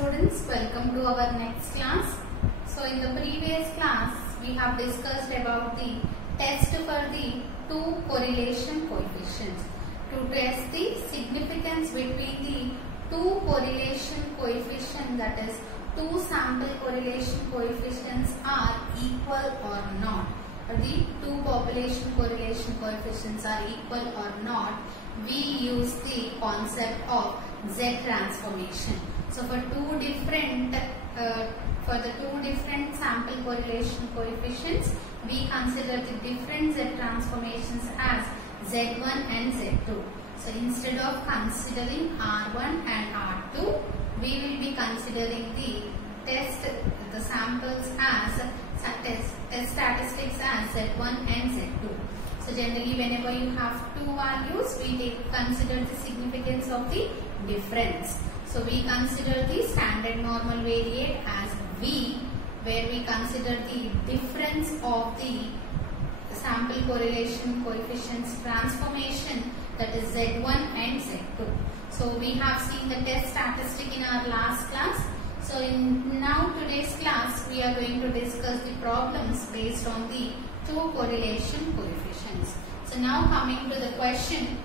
students, welcome to our next class. So in the previous class we have discussed about the test for the two correlation coefficients. To test the significance between the two correlation coefficients, that is two sample correlation coefficients are equal or not, or the two population correlation coefficients are equal or not, we use the concept of Z transformation. So for the two different sample correlation coefficients, we consider the different Z transformations as Z1 and Z2. So instead of considering R1 and R2, we will be considering the samples as test statistics as Z1 and Z2. So generally whenever you have two values, we consider the significance of the difference. So we consider the standard normal variate as V, where we consider the difference of the sample correlation coefficients transformation, that is Z1 and Z2. So we have seen the test statistic in our last class. So in today's class we are going to discuss the problems based on the two correlation coefficients. So now coming to the question,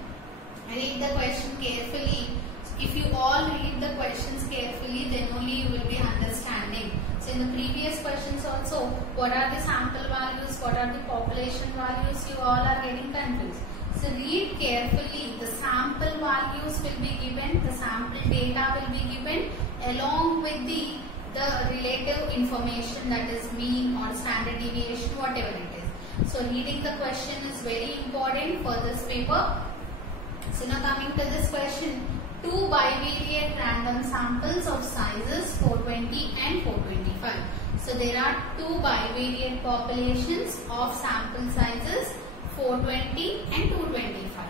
read the question carefully. If you all read the questions carefully, then only you will be understanding. So in the previous questions also, what are the sample values, what are the population values, you all are getting confused. So read carefully. The sample values will be given, the sample data will be given along with the relative information, that is mean or standard deviation, whatever it is. So reading the question is very important for this paper. So now coming to this question, two bivariate random samples of sizes 420 and 425. So there are two bivariate populations of sample sizes 420 and 225.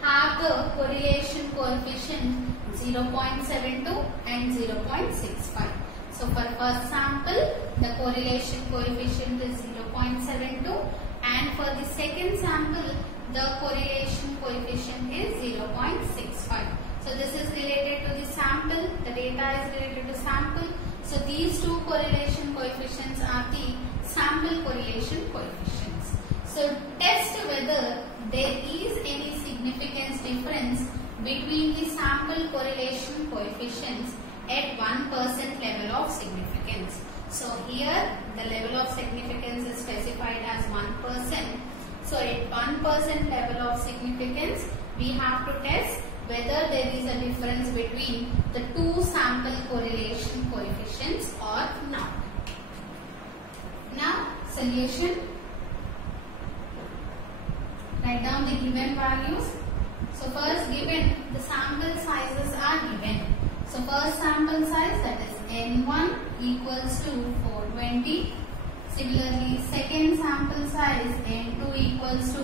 Have the correlation coefficient 0.72 and 0.65. So for first sample, the correlation coefficient is 0.72, and for the second sample, the correlation coefficient is 0.65. So this is related to the sample, the data is related to sample. So these two correlation coefficients are the sample correlation coefficients. So test whether there is any significance difference between the sample correlation coefficients at 1% level of significance. So here the level of significance is specified as 1%. So at 1% level of significance, we have to test whether there is a difference between the two sample correlation coefficients or not. Now solution. Write down the given values. So first given, the sample sizes are given. So first sample size, that is N1 equals to 420. Similarly second sample size N2 equals to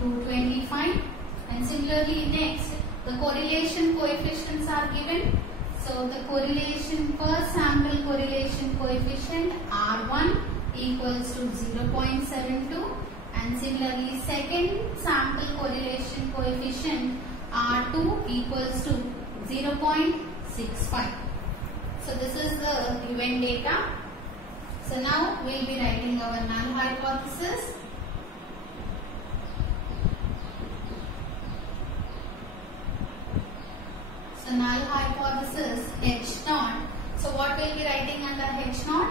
225. And similarly next, the correlation coefficients are given. So the correlation, first sample correlation coefficient R1 equals to 0.72, and similarly second sample correlation coefficient R2 equals to 0.65. So this is the given data. So now we will be writing our null hypothesis. So null hypothesis H naught. So what will be writing under H naught?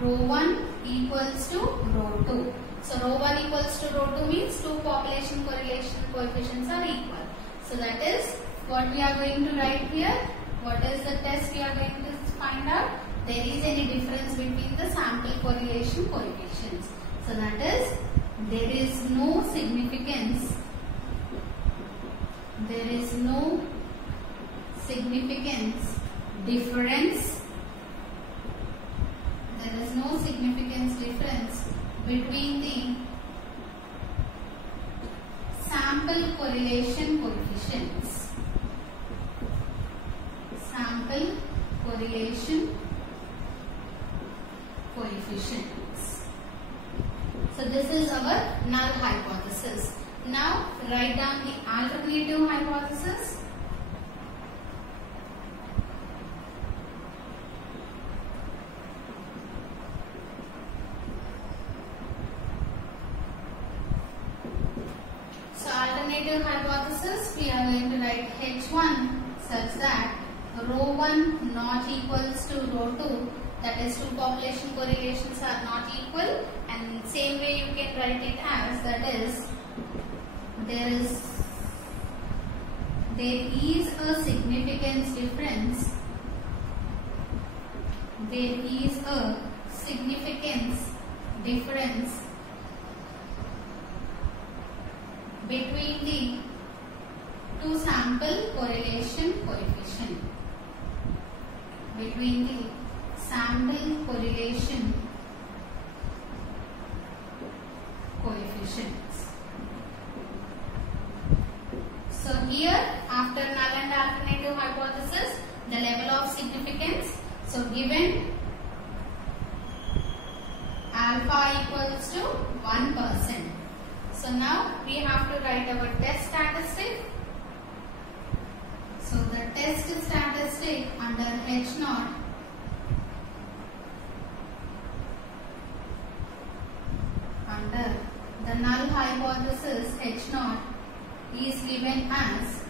Rho 1 equals to rho 2. So rho 1 equals to rho 2 means two population correlation coefficients are equal. So that is what we are going to write here. What is the test we are going to find out? There is any difference between the sample correlation coefficients. So that is, there is no significance. There is no significance difference. There is no significance difference between the sample correlation coefficients. Sample correlation coefficients. So this is our null hypothesis. Now write down the alternative hypothesis. alternative hypothesis, we are going to write H1 such that row 1 not equals to row 2, that is two population correlations are not equal, and same way you can write it as, that is there is a significance difference. There is a significance difference between the two sample correlation coefficient. Between the sample correlation coefficients. So here, after null and alternative hypothesis, the level of significance. So given alpha equals to 1%. So now we have to write our test statistic. So the test statistic under H0 under the null hypothesis H0 is given as,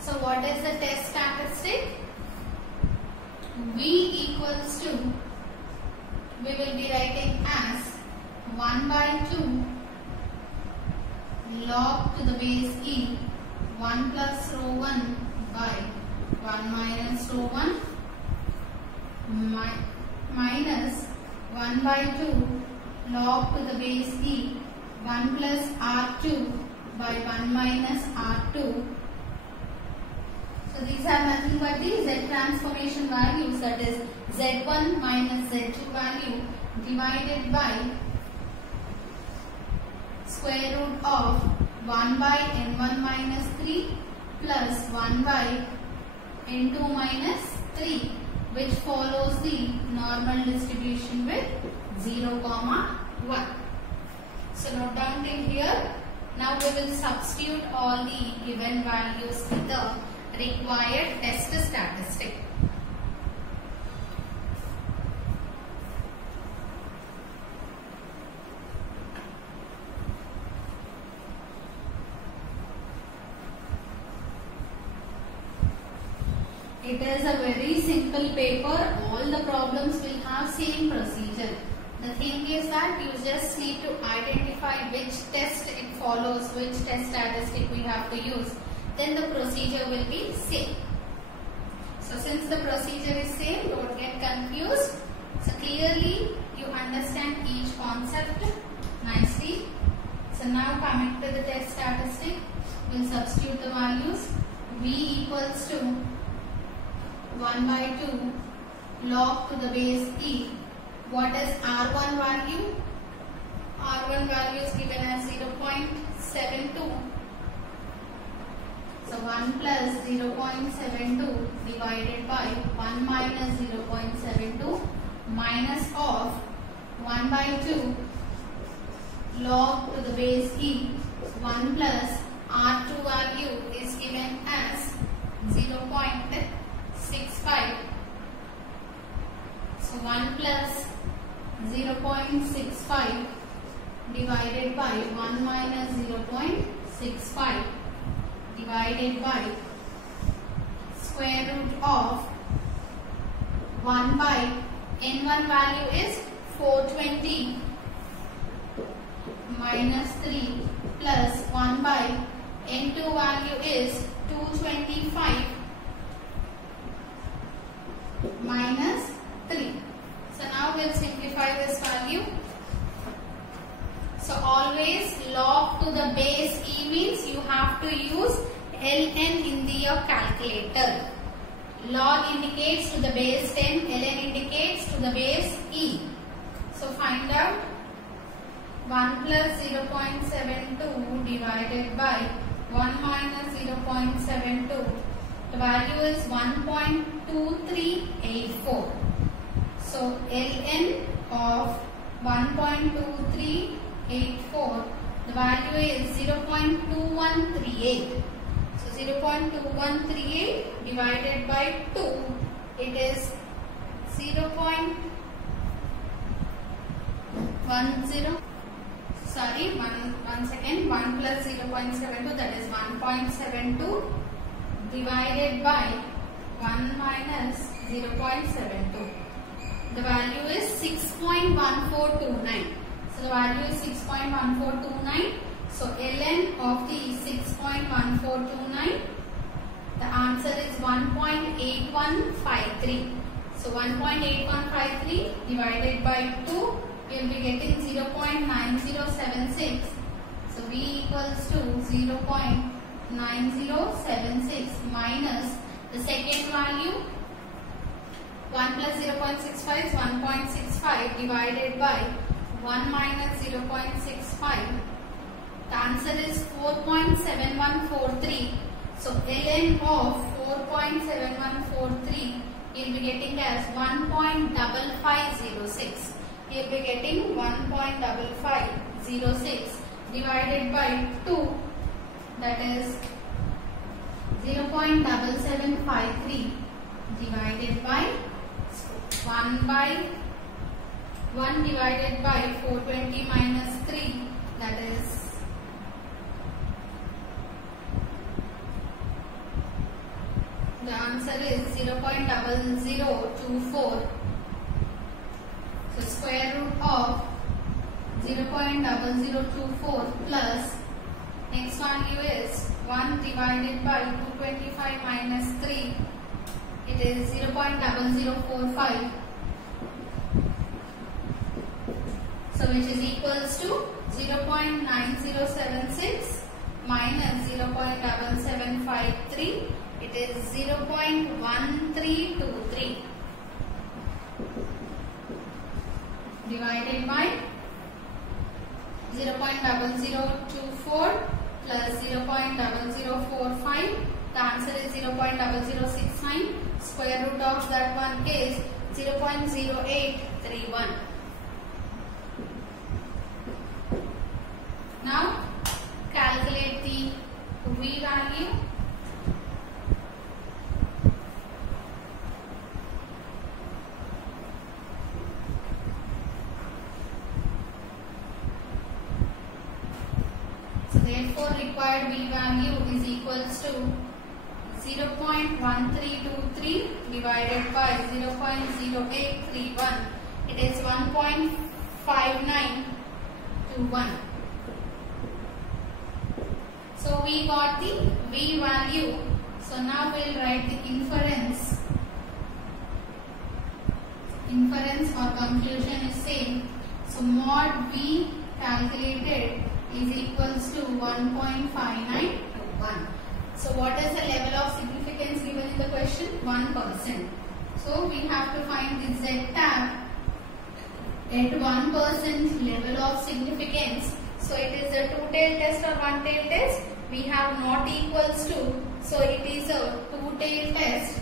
so what is the test statistic? V equals to, we will be writing as 1 by 2 log to the base e 1 plus rho 1 by 1 minus rho 1 minus 1 by 2 log to the base e 1 plus r2 by 1 minus r2. So these are nothing but the Z transformation values, that is Z1 minus Z2 value divided by square root of 1 by n1 minus 3 plus 1 by n2 minus 3, which follows the normal distribution with 0, 1. So note down till here. Now we will substitute all the given values with the required test statistic. It is a very simple paper. All the problems will have same procedure. The thing is that you just need to identify which test it follows, which test statistic we have to use. Then the procedure will be same. So since the procedure is same, don't get confused. So clearly you understand each concept nicely. So now coming to the test statistic, we'll substitute the values. V equals to 1 by 2 log to the base e. What is R1 value? R1 value is given as 0.72. So 1 plus 0.72 divided by 1 minus 0.72 minus of 1 by 2 log to the base e. 1 plus R2 value is given as 0.65. So 1 plus 0.65 divided by 1 minus 0.65 divided by square root of 1 by n1 value is 420 minus 3 plus 1 by n2 value is 225 minus 3. So now we'll simplify this value. So always log to the base e means you have to use ln in your calculator. Log indicates to the base 10, ln indicates to the base e. So find out 1 plus 0.72 divided by 1 minus 0.72. The value is 1.2384. So ln of 1.2384, the value is 0.2138. So 0.2138 divided by 2, it is 0.10. sorry, one second, 1 plus 0.72, that is 1.72 divided by 1 minus 0.72. The value is 6.1429. So the value is 6.1429. So ln of the 6.1429, the answer is 1.8153. So 1.8153 divided by 2, we will be getting 0.9076. So V equals to 0.9076 minus the second value, 1 plus 0.65 is 1.65 divided by 1 minus 0.65. The answer is 4.7143. So ln of 4.7143 you will be getting as 1.5506. You will be getting 1.5506 divided by 2, that is 0.7753 divided by 1 divided by 420 minus 3, that is the answer is 0.0024. So square root of 0.0024 plus next value is 1 divided by 225 minus 3. It is 0.0045. So which is equals to 0.9076 minus 0.7753. It is 0.1323 divided by 0.0024 plus 0.0045. The answer is 0.0069. Square root of that one is 0.0831. Now calculate the V value. Therefore, required V value is equals to 0.1323 divided by 0.0831. It is 1.5921. So we got the V value. So now we will write the inference. Inference or conclusion is same. So mod V calculated is equals to 1.5921. So what is the level of significance given in the question? 1%. So we have to find the Z tab at 1% level of significance. So it is a two-tailed test or one-tailed test. We have not equals to. So it is a two-tailed test.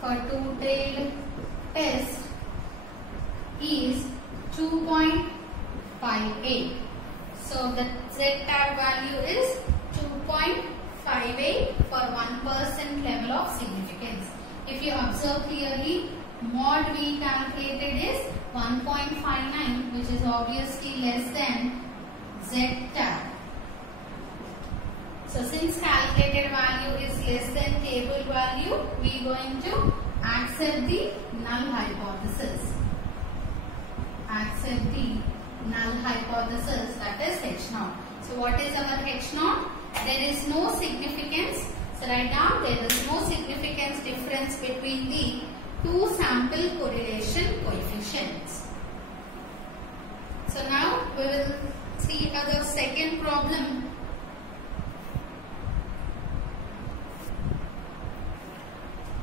For two-tailed test is 2.58. So the Z tab value is 2.58 for 1% level of significance. If you observe clearly, mod V calculated is 1.59, which is obviously less than Z tab. So since calculated value is less than table value, we are going to accept the null hypothesis. Accept the null hypothesis, that is H0. So what is our H0? There is no significance. So right now there is no significance difference between the two sample correlation coefficients. So now we will see the second problem.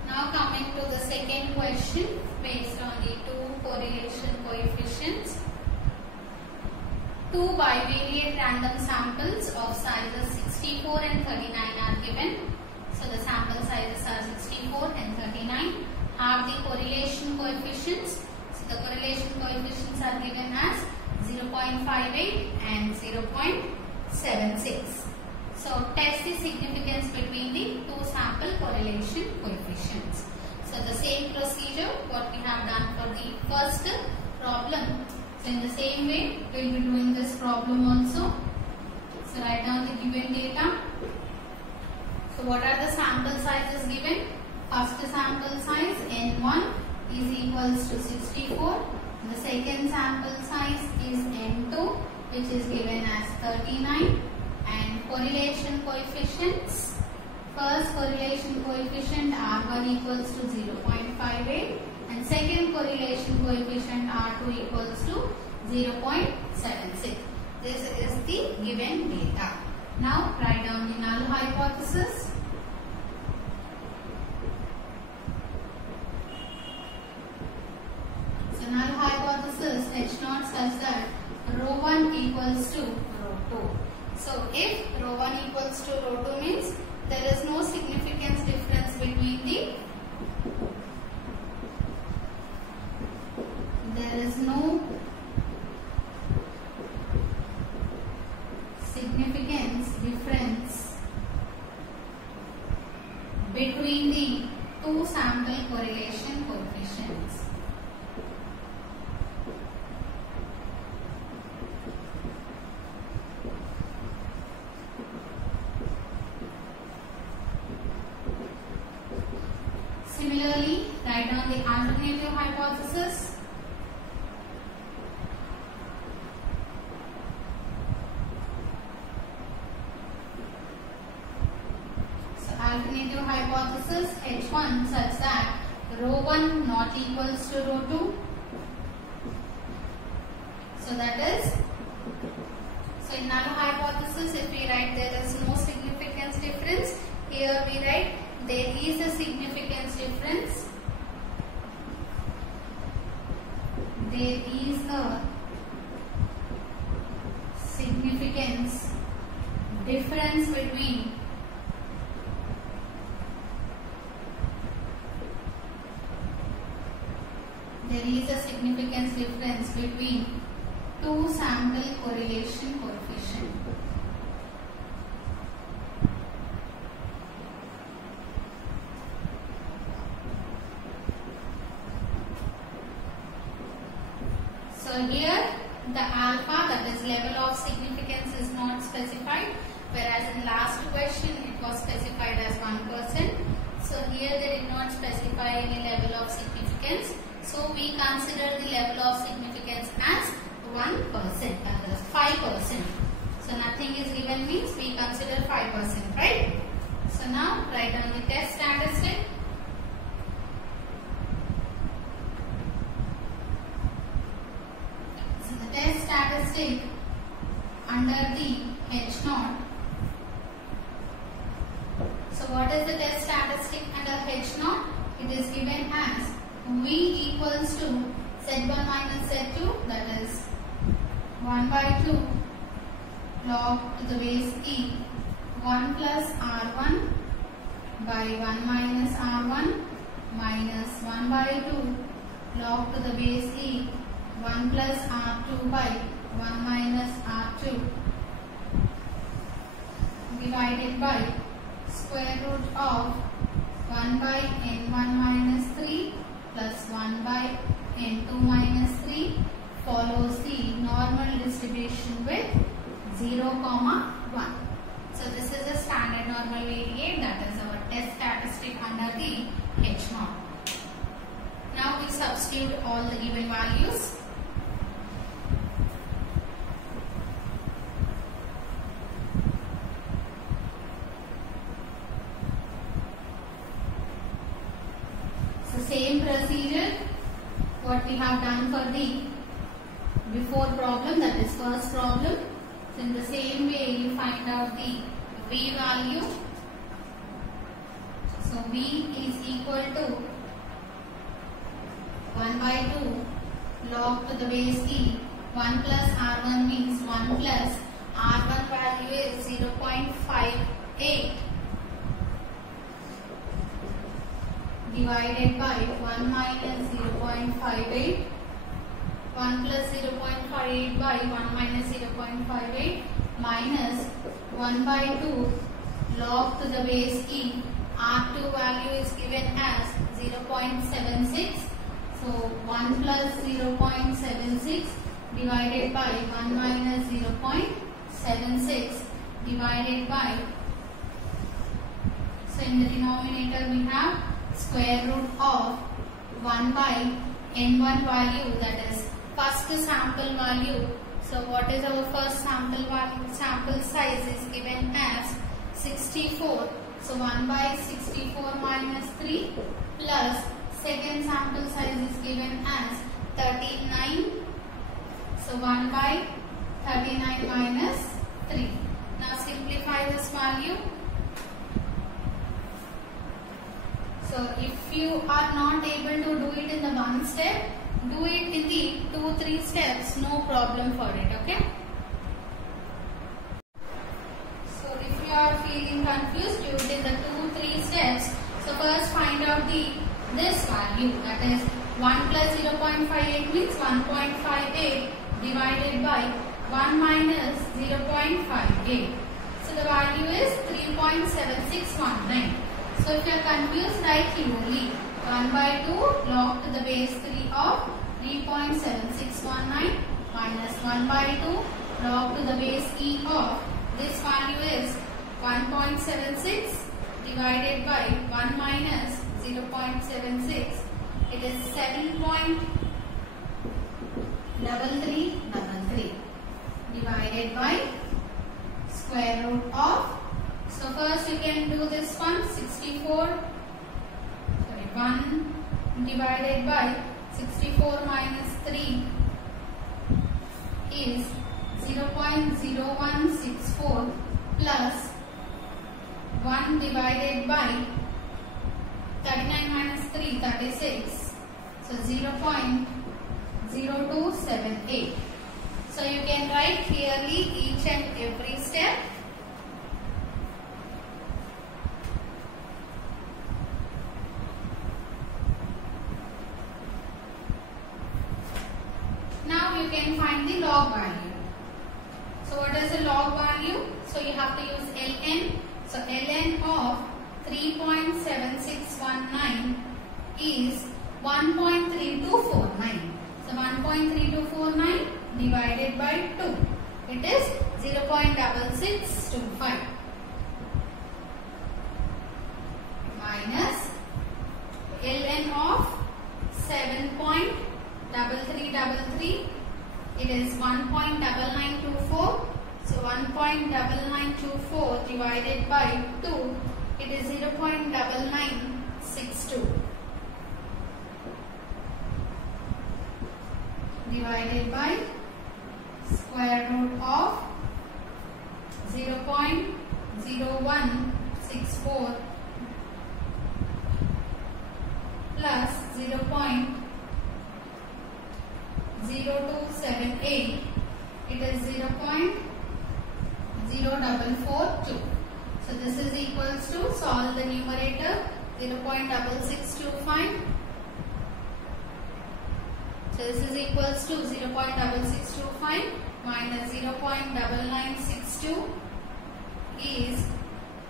Now coming to the second question based on the two correlation coefficients. Two bivariate random samples of sizes 64 and 39 are given. So the sample sizes are 64 and 39. Have the correlation coefficients. So the correlation coefficients are given as 0.58 and 0.76. So test the significance between the two sample correlation coefficients. So the same procedure what we have done for the first problem. So in the same way, we will be doing this problem also. So write down the given data. So what are the sample sizes given? First sample size N1 is equals to 64. The second sample size is N2, which is given as 39. And correlation coefficients. First correlation coefficient R1 equals to 0.58 and second correlation coefficient R2 equals to 0.76. This is the given data. Now write down the null hypothesis. So null hypothesis H0 such that rho 1 equals to rho 2. So if rho 1 equals to rho 2 means there is no significance difference between the two sample correlation coefficients. Similarly, write down the alternative hypothesis. So, alternative hypothesis H1 such that rho 1 not equals to rho 2. So, that is, so in null hypothesis if we write there is no significance difference, here we write there is a significance difference. There is a significance difference between two sample correlation coefficient. So here the alpha, that is level of significance, is not specified, whereas in last question it was specified as 1%. So here they did not specify any level of significance. So we consider the level of significance as 1%, that is 5%. So nothing is given means we consider 5%, right? So now write down the test statistic. So the test statistic under the H0. So what is the test statistic under H0? It is given as V equals to Z1 minus Z2, that is 1 by 2 log to the base E 1 plus R1 by 1 minus R1 minus 1 by 2 log to the base E 1 plus R2 by 1 minus R2 divided by square root of 1 by N1 minus 3 plus 1 by N2 minus 3 follows the normal distribution with 0, 1. So this is a standard normal variate, that is our test statistic under the H0. Now we substitute all the given values. Same procedure what we have done for the before problem, that is first problem. So in the same way you find out the V value. So V is equal to 1 by 2 log to the base E 1 plus R1 means 1 plus R1 value is 0.58 divided by 1 minus 0.58, 1 plus 0.58 by 1 minus 0.58 minus 1 by 2 log to the base E. R2 value is given as 0.76. So 1 plus 0.76 divided by 1 minus 0.76 divided by, so in the denominator we have square root of 1 by n1 value, that is first sample value. So what is our first sample value? Sample size is given as 64. So 1 by 64 minus 3 plus second sample size is given as 39. So 1 by 39 minus 3. Now simplify this value. So if you are not able to do it in the one step, do it in the 2-3 steps, no problem for it, okay? So if you are feeling confused, do it in the 2-3 steps. So first find out this value, that is 1 plus 0.58 means 1.58 divided by 1 minus 0.58. So the value is 3.7619. So if you are confused, write clearly 1 by 2 log to the base 3 of 3.7619 minus 1 by 2 log to the base e of this value is 1.76 divided by 1 minus 0.76. It is 7.3333 divided by square root of, so first you can do this one, 1 divided by 64 minus 3 is 0.0164 plus 1 divided by 39 minus 3, 36. So 0.0278. So you can write clearly each and every step. Now you can find the log value. So what is the log value? So you have to use ln. So ln of 3.7619 is 1.3249. So 1.3249 divided by 2. It is 0.6625 minus ln of 7.3333. It is 1.9924. So 1.9924 divided by 2. It is 0.9962 divided by square root of 0.0164 plus 0.0278. It is 0.0442. So this is equals to, solve the numerator, 0.6625. So this is equals to 0.6625 minus 0.9962 is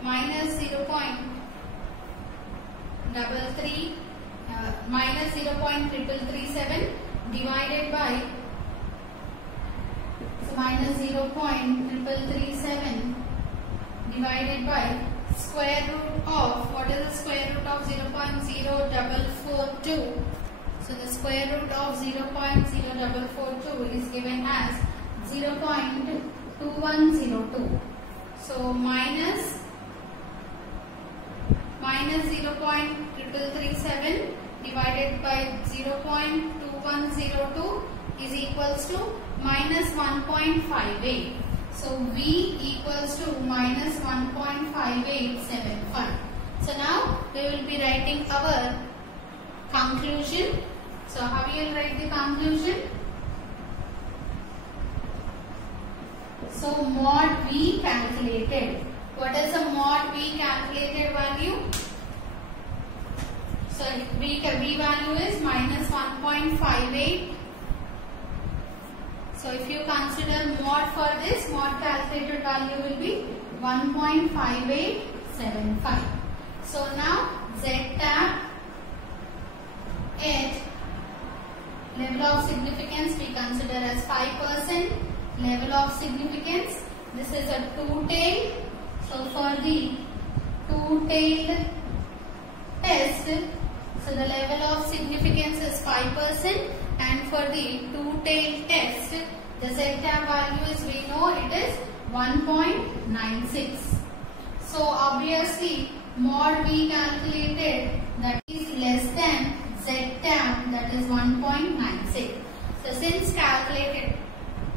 minus 0.3337 divided by, so minus 0.3337 divided by square root of, what is the square root of 0.0442? So the square root of 0.0442 is given as 0.2102. So minus 0.3337 divided by 0.2102 is equals to minus 1.58. So V equals to minus 1.5875. So now we will be writing our conclusion. So how you will write the conclusion? So mod V calculated. What is the mod V calculated value? So V value is minus 1.58. So if you consider mod for this, mod calculated value will be 1.5875. So now Z tab at Level of significance we consider as 5%. Level of significance, this is a two-tailed. So for the two-tailed test, so the level of significance is 5%, and for the two-tailed test, the Z-tab value is, we know it is 1.96. So obviously mod we calculated that is less than Z-tab, that is 1.96. So since calculated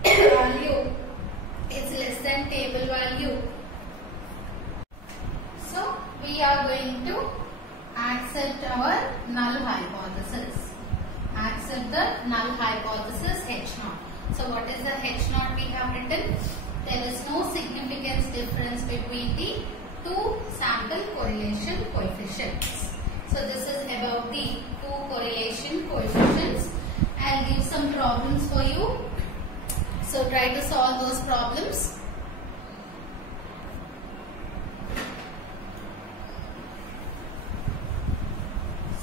value is less than table value, so we are going to accept our null hypothesis. Accept the null hypothesis H0. So what is the H0 we have written? There is no significance difference between the two sample correlation coefficients. So this is about the two correlation coefficients. I'll give some problems for you. So try to solve those problems.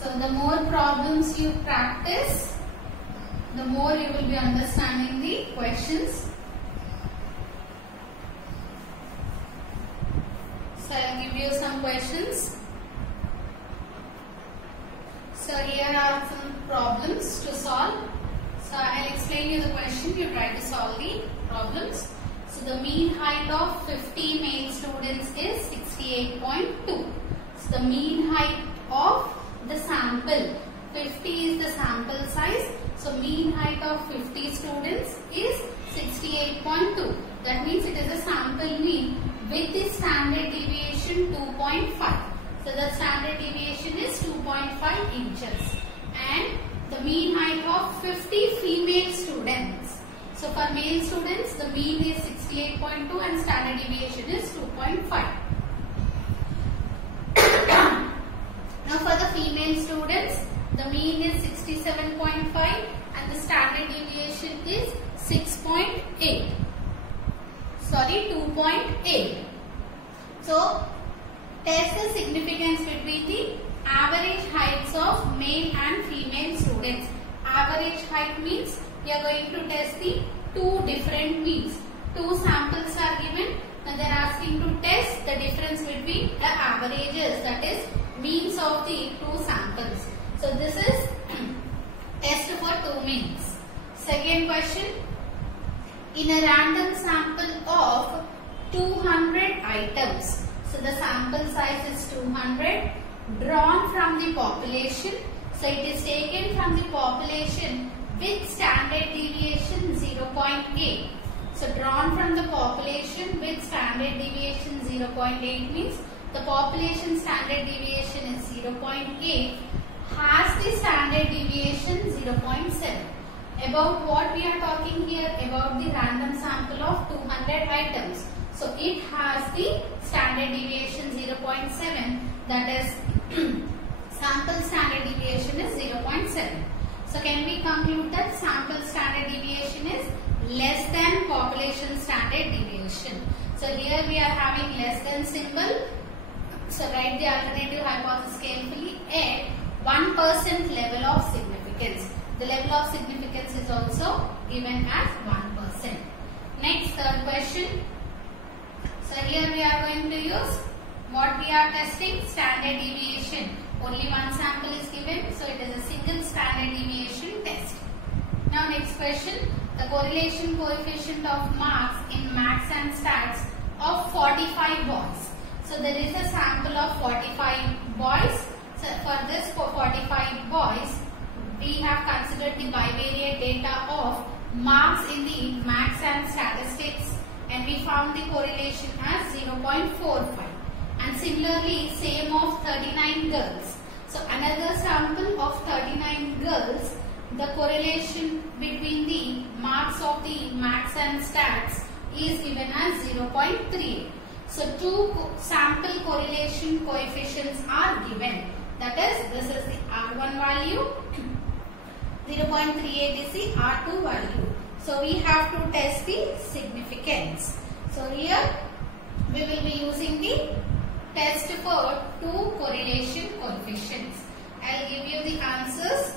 So the more problems you practice, the more you will be understanding the questions. So I'll give you some questions. So here are some problems to solve. So I'll explain you the question, you try to solve the problems. So the mean height of 50 male students is 68.2. So the mean height of the sample, 50 is the sample size. So mean height of 50 students is 68.2. That means it is a sample mean with the standard deviation 2.5. So the standard deviation is 2.5 inches. And the mean height of 50 female students. So for male students, the mean is 68.2 and standard deviation is 2.5. Now for the female students, the mean is 67.5 and the standard deviation is 6.8. Sorry, 2.8. So test the significance between the average heights of male and female students. Average height means we are going to test the two different means. Two samples are given and they are asking to test the difference between the averages, that is means of the two samples. So this is test for two means. Second question. In a random sample of 200 items, so the sample size is 200, drawn from the population, so it is taken from the population with standard deviation 0.8. So drawn from the population with standard deviation 0.8 means the population standard deviation is 0.8, has the standard deviation 0.7. About what we are talking here? About the random sample of 200 items. So it has the standard deviation 0.7, that is sample standard deviation is 0.7. So can we conclude that sample standard deviation is less than population standard deviation? So here we are having less than symbol. So write the alternative hypothesis carefully at 1% level of significance. The level of significance is also given as 1%. Next, third question. So here we are going to use what we are testing, standard deviation. Only one sample is given, so it is a single standard deviation test. Now next question, the correlation coefficient of marks in maths and stats of 45 boys. So there is a sample of 45 boys. So for this 45 boys, we have considered the bivariate data of marks in the maths and statistics, and we found the correlation as 0.45. And similarly, same of 39 girls. So another sample of 39 girls, the correlation between the marks of the maths and stats is given as 0.38. So two sample correlation coefficients are given. That is, this is the R1 value, 0.38 is the R2 value. So we have to test the significance. So here we will be using the test for two correlation coefficients. I will give you the answers.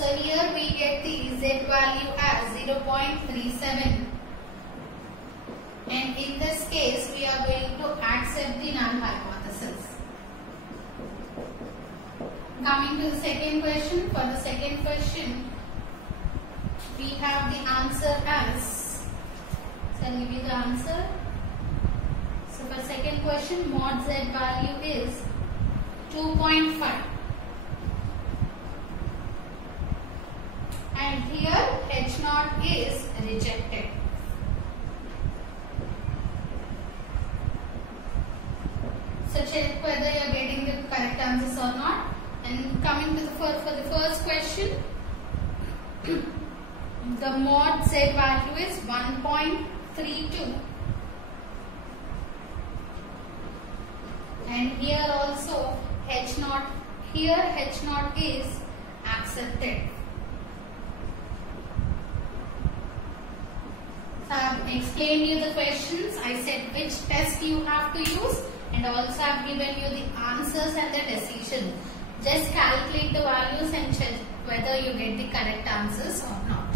So here we get the Z value as 0.37. And in this case, we are going to accept the null hypothesis. Coming to the second question. For the second question, we have the answer as, so I will give you the answer. So for second question, mod Z value is 2.5. And here H0 is rejected. So check whether you are getting the correct answers or not. And coming to for the first question, the mod Z value is 1.32. And here also H0, here H0 is accepted. So I have explained you the questions. I said which test you have to use, and also I have given you the answers and the decision. Just calculate the values and check whether you get the correct answers or not.